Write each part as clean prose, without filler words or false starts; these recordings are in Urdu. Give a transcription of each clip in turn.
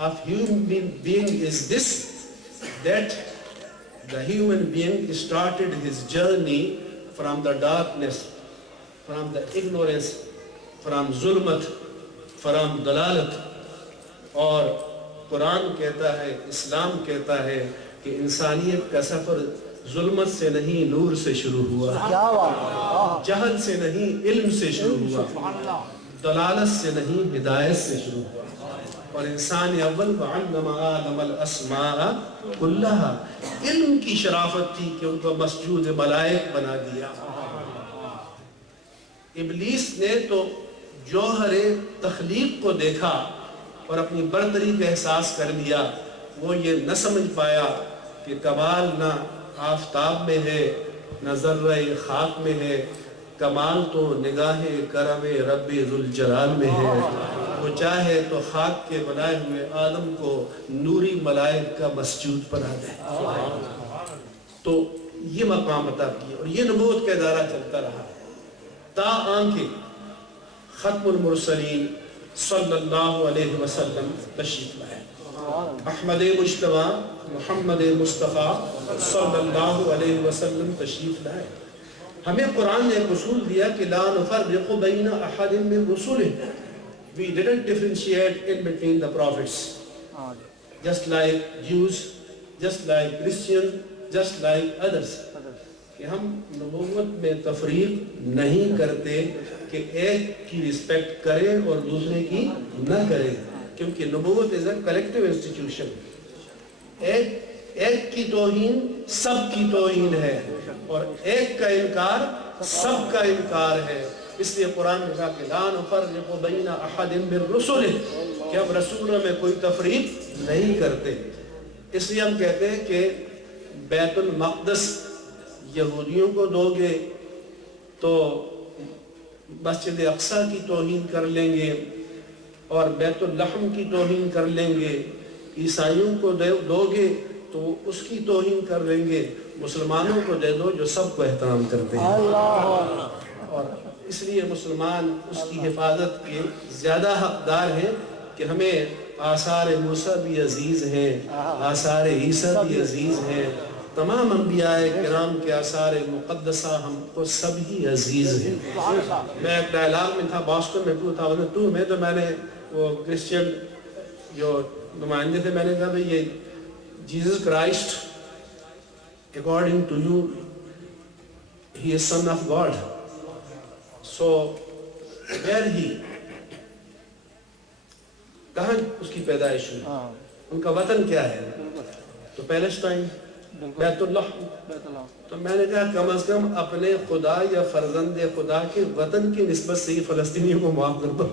of human being is this, that the human being started his journey from the darkness, from the ignorance, from zulmat, from dalalat. اور قرآن کہتا ہے, اسلام کہتا ہے کہ انسانیت کا سفر ظلمت سے نہیں نور سے شروع ہوا, جہل سے نہیں علم سے شروع ہوا, دلالت سے نہیں ہدایت سے شروع ہوا. اور انسان اول وعلم آدم الاسماء کلہا, علم کی شرافت تھی کہ ان کو مسجود ملائک بنا دیا. ابلیس نے تو جوہر تخلیق کو دیکھا اور اپنی برتری کا احساس کر لیا. وہ یہ نہ سمجھ پایا کہ کمال نہ آفتاب میں ہے نہ ذرہ خاک میں ہے, کمال تو نگاہ کرم رب ذوالجلال میں ہے. وہ چاہے تو خاک کے بنائے ہوئے آدم کو نوری ملائک کا مسجود بنا دے. تو یہ مقام عطا کیا اور یہ نبوت کا ادارہ چلتا رہا تا آنکہ ختم المرسلین صلی اللہ علیہ وسلم تشریف لائے. احمد مجتبی محمد مصطفیٰ صلی اللہ علیہ وسلم تشریف لائے. ہمیں قرآن نے ایک اصول دیا کہ لا نفرق بین احد من رسله. We didn't differentiate in between the prophets, just like Jews, just like Christians, just like others. کہ ہم نبوت میں تفریق نہیں کرتے کہ ایک کی رسپیکٹ کریں اور دوسرے کی نہ کریں, کیونکہ نبوت is a collective institution. ایک کی توہین سب کی توہین ہے اور ایک کا انکار سب کا انکار ہے. اس لیے قرآن نے کہا کہ لا نفرق بین احد من رسلہ, کہ ہم رسولوں میں کوئی تفریق نہیں کرتے. اس لیے ہم کہتے ہیں کہ بیت المقدس یہودیوں کو دو گے تو مسجد اقصی کی توہین کر لیں گے, اور بیت اللحم کی توہین کر لیں گے. عیسائیوں کو دو گے تو اس کی توہین کر لیں گے. مسلمانوں کو دے دو جو سب کو احترام کرتے ہیں. اور اس لیے مسلمان اس کی حفاظت کے زیادہ حقدار ہیں کہ ہمیں آثار موسیٰ بھی عزیز ہیں, آثار عیسیٰ بھی عزیز ہیں, تمام انبیاء کرام کے آثار مقدسہ ہم کو سب ہی عزیز ہیں. میں ایک ڈائلاگ میں تھا باسٹن میں 2002 میں, تو میں نے وہ کرسچین جو نمائندے تھے, میں نے کہا بھئی یہ Jesus Christ according to you he is son of God, so where he, کہاں اس کی پیدائش ہوئی, ان کا وطن کیا ہے؟ تو پیلسٹائن, بیت اللہ. تو میں نے کہا کم از کم اپنے خدا یا فرزند خدا کے وطن کی نسبت سے ہی فلسطینیوں کو معاف کر دو.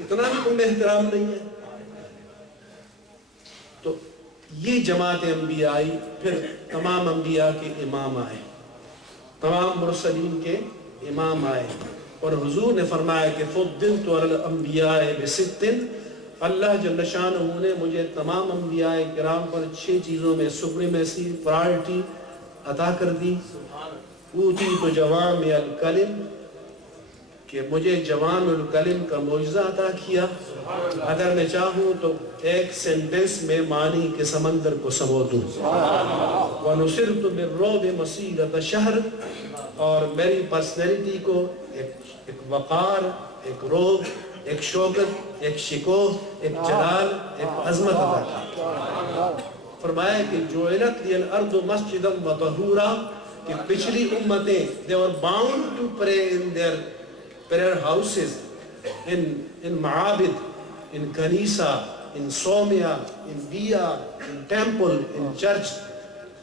اتنا بھی تم میں احترام نہیں ہے. تو یہ جماعت انبیاء آئی, پھر تمام انبیاء کے امام آئے, تمام مرسلین کے امام آئے, اور حضور نے فرمایا کہ فضلت علی الانبیاء بست. اللہ جل شانہ نے مجھے تمام انبیاء کرام پر 6 چیزوں میں سپریمیسی, پرائرٹی عطا کر دی. اوتیت جوامع الکلم, کہ مجھے جوامع الکلم کا معجزہ عطا کیا. اگر میں چاہوں تو ایک سینٹنس میں معنی کے سمندر کو سمو دوں. وَنُصِرْتُ بِالرُّعْبِ مَسِيرَةَ شَهْرٍ, اور میری پرسنالٹی کو ایک وقار, ایک روب, ایک شوکت, ایک شکوہ, ایک جلال, ایک عظمت عطا کی. فرمایا کہ جُعِلَتْ لِيَ الْأَرْضُ مَسْجِدًا وَطَهُورًا, کہ پچھلی امتیں they were bound to pray in their prayer houses, in معابد, in کنیسہ, in صومعہ, in دیا, in temple, in church.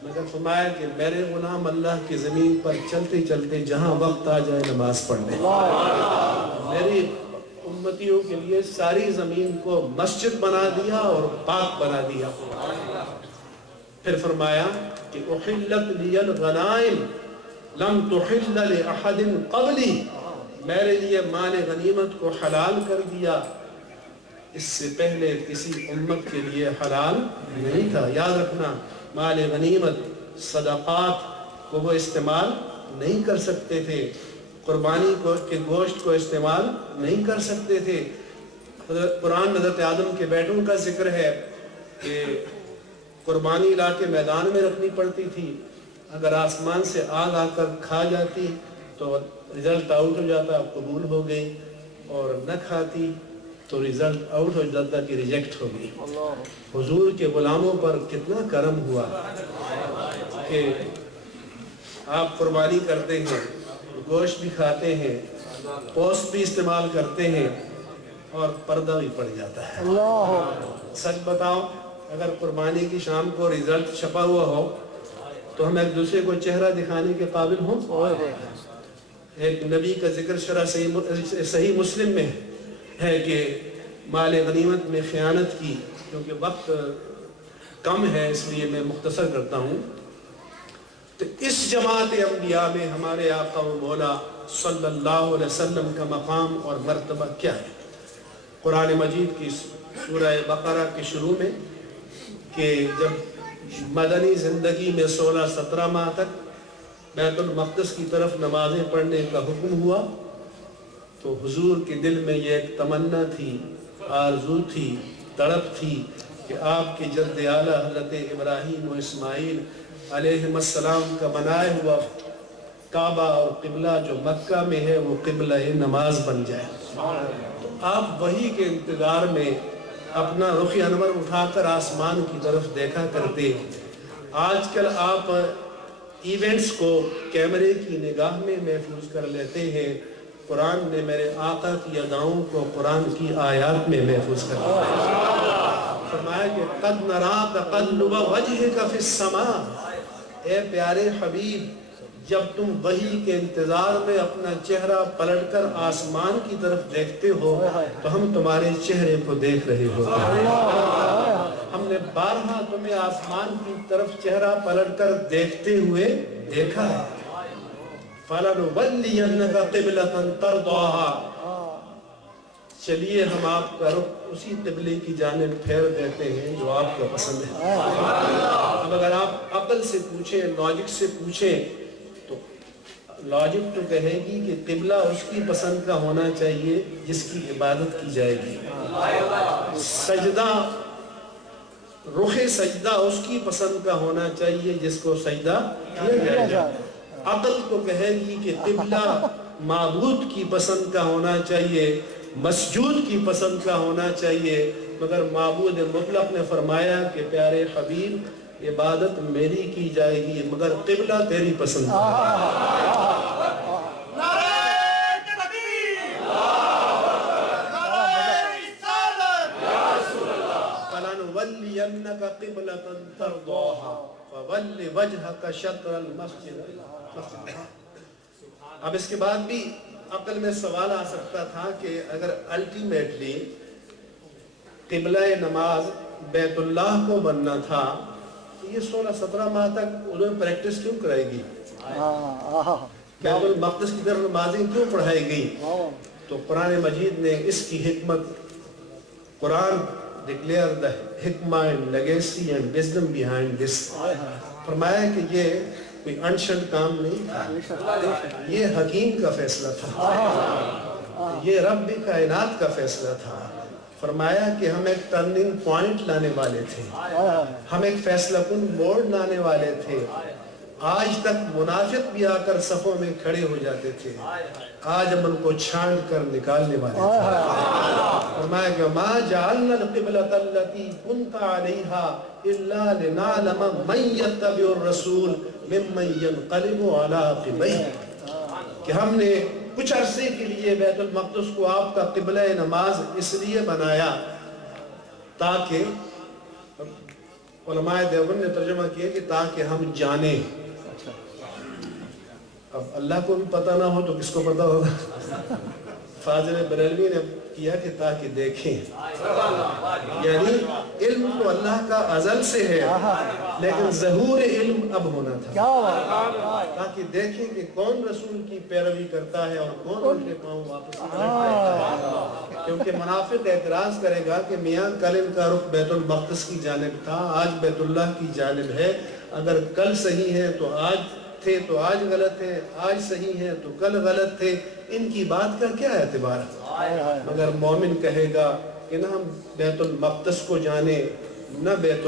مگر فرمایا کہ میرے غلام اللہ کی زمین پر چلتے چلتے جہاں وقت آ جائے نماز پڑھ لیں. میری امتیوں کے لیے ساری زمین کو مسجد بنا دیا اور پاک بنا دیا. پھر فرمایا کہ احلت لی الغنائم لم تحل لأحد قبلی, میرے لیے مال غنیمت کو حلال کر دیا, اس سے پہلے کسی امت کے لیے حلال نہیں تھا. یاد رکھنا, مال غنیمت صدقات کو وہ استعمال نہیں کر سکتے تھے, قربانی کے گوشت کو استعمال نہیں کر سکتے تھے. قرآن میں حضرت آدم کے بیٹوں کا ذکر ہے کہ قربانی لا کے میدان میں رکھنی پڑتی تھی، اگر آسمان سے آگ آ کر کھا جاتی تو رزلٹ آؤٹ ہو جاتا، قبول ہو گئی، اور نہ کھاتی تو رزلٹ آؤٹ ہو جاتا کہ ریجیکٹ ہو گئی۔ حضور کے غلاموں پر کتنا کرم ہوا کہ آپ قربانی کرتے ہیں، گوشت بھی کھاتے ہیں، پوست بھی استعمال کرتے ہیں، اور پردہ بھی پڑ جاتا ہے۔ سچ بتاؤ، اگر قربانی کی شام کو رزلٹ چھپا ہوا ہو تو ہم ایک دوسرے کو چہرہ دکھانے کے قابل ہوں؟ ایک نبی کا ذکر شرح صحیح مسلم میں ہے کہ مال غنیمت میں خیانت کی، کیونکہ وقت کم ہے اس لیے میں مختصر کرتا ہوں۔ تو اس جماعت انبیاء میں ہمارے آقا و مولا صلی اللہ علیہ وسلم کا مقام اور مرتبہ کیا ہے؟ قرآن مجید کی سورہ بقرہ کے شروع میں کہ جب مدنی زندگی میں 16-17 ماہ تک بیت المقدس کی طرف نمازیں پڑھنے کا حکم ہوا تو حضور کے دل میں یہ ایک تمنا تھی، آرزو تھی، تڑپ تھی کہ آپ کے جد اعلیٰ حضرت ابراہیم و اسماعیل علیہ السلام کا بنایا ہوا کعبہ اور قبلہ جو مکہ میں ہے وہ قبلہ نماز بن جائے۔ تو آپ وہی کے انتظار میں اپنا رخ انور اٹھا کر آسمان کی طرف دیکھا کرتے۔ آج کل آپ ایونٹس کو کیمرے کی نگاہ میں محفوظ کر لیتے ہیں، قرآن نے میرے آقا کی اداؤں کو قرآن کی آیات میں محفوظ کر لیا۔ فرمایا کہ قد نرا تقلب وجہک فی السماء، اے پیارے حبیب جب تم وحی کے انتظار میں اپنا چہرہ پلٹ کر آسمان کی طرف دیکھتے ہو تو ہم تمہارے چہرے کو دیکھ رہے ہوتے ہیں۔ ہم نے بارہا تمہیں آسمان کی طرف چہرہ پلٹ کر دیکھتے ہوئے دیکھا ہے۔ فَلَنُوَلِّيَنَّكَ قِبْلَةً تَرْضَاهَا، چلیے ہم آپ کا رخ اسی قبلے کی جانب پھیر دیتے ہیں جو آپ کو پسند ہے۔ اب اگر آپ عقل سے پوچھیں، لاجک سے پوچھیں تو لاجک تو کہے گی کہ قبلہ اس کی پسند کا ہونا چاہیے جس کی عبادت کی جائے گی، سجدہ رخ سجدہ اس کی پسند کا ہونا چاہیے جس کو سجدہ کیا جائے گا۔ عقل تو کہے گی کہ قبلہ معبود کی پسند کا ہونا چاہیے، مسجود کی پسند کا ہونا چاہیے، مگر معبود مطلق نے فرمایا کہ پیارے حبیب عبادت میری کی جائے گی مگر قبلہ تیری پسند کا۔ فَلَنُوَلِّيَنَّكَ قِبْلَةً تَرْضَاهَا فَوَلِّ وَجْهَكَ شَطْرَ الْمَسْجِدِ۔ اب اس کے بعد بھی عقل میں سوال آ سکتا تھا کہ اگر الٹیمیٹلی قبلہ نماز بیت اللہ کو بننا تھا تو یہ 16-17 ماہ تک انہوں پریکٹس کیوں کرائے گی؟ بیت المقدس کی طرف نمازیں کیوں پڑھائی گئی؟ تو قرآن مجید نے اس کی حکمت، قرآن declare the hikmah and legacy and wisdom behind this، فرمایا کہ یہ کوئی انشنٹ کام نہیں تھا، یہ حکیم کا فیصلہ تھا، یہ رب کائنات کا فیصلہ تھا۔ فرمایا کہ ہم ایک ٹرننگ پوائنٹ لانے والے تھے، ہم ایک فیصلہ کن موڑ لانے والے تھے۔ آج تک منافق بھی آ کر صفوں میں کھڑے ہو جاتے تھے، آج ہم ان کو چھانٹ کر نکالنے والے تھے۔ فرمایا کہ مَا جَعَلْنَا الْقِبْلَةَ الَّتِي كُنْتَ عَلَيْهَا إِلَّا لِنَعْلَمَ مَنْ يَتَّبِعُ الرَّسُولَ مِمَّنْ يَنْقَلِبُ عَلَىٰ عَقِبَيْهِ، کہ ہم نے کچھ عرصے کے لیے بیت المقدس کو آپ کا قبلہ نماز اس لیے بنایا تاکہ علماء دیوبند نے ترجمہ کیا کہ تاکہ ہم جانیں۔ اب اللہ کو بھی پتہ نہ ہو تو کس کو پتہ ہوگا؟ فاضل بریلوی نے کیا کہ تاکہ دیکھیں، یعنی علم تو اللہ کا ازل سے ہے لیکن ظہور علم اب ہونا تھا تاکہ دیکھیں کہ کون رسول کی پیروی کرتا ہے اور کون ان کے پاؤں واپس کرتا ہے۔ کیونکہ منافق اعتراض کرے گا کہ میاں کل ان کا رخ بیت المقدس کی جانب تھا، آج بیت اللہ کی جانب ہے، اگر کل صحیح ہے تو آج تھے تو آج غلط ہے، آج صحیح ہے تو کل غلط تھے، ان کی بات کا کیا اعتبار ہے؟ مگر مومن کہے گا کہ نہ ہم بیت المقدس کو جانے نہ بیت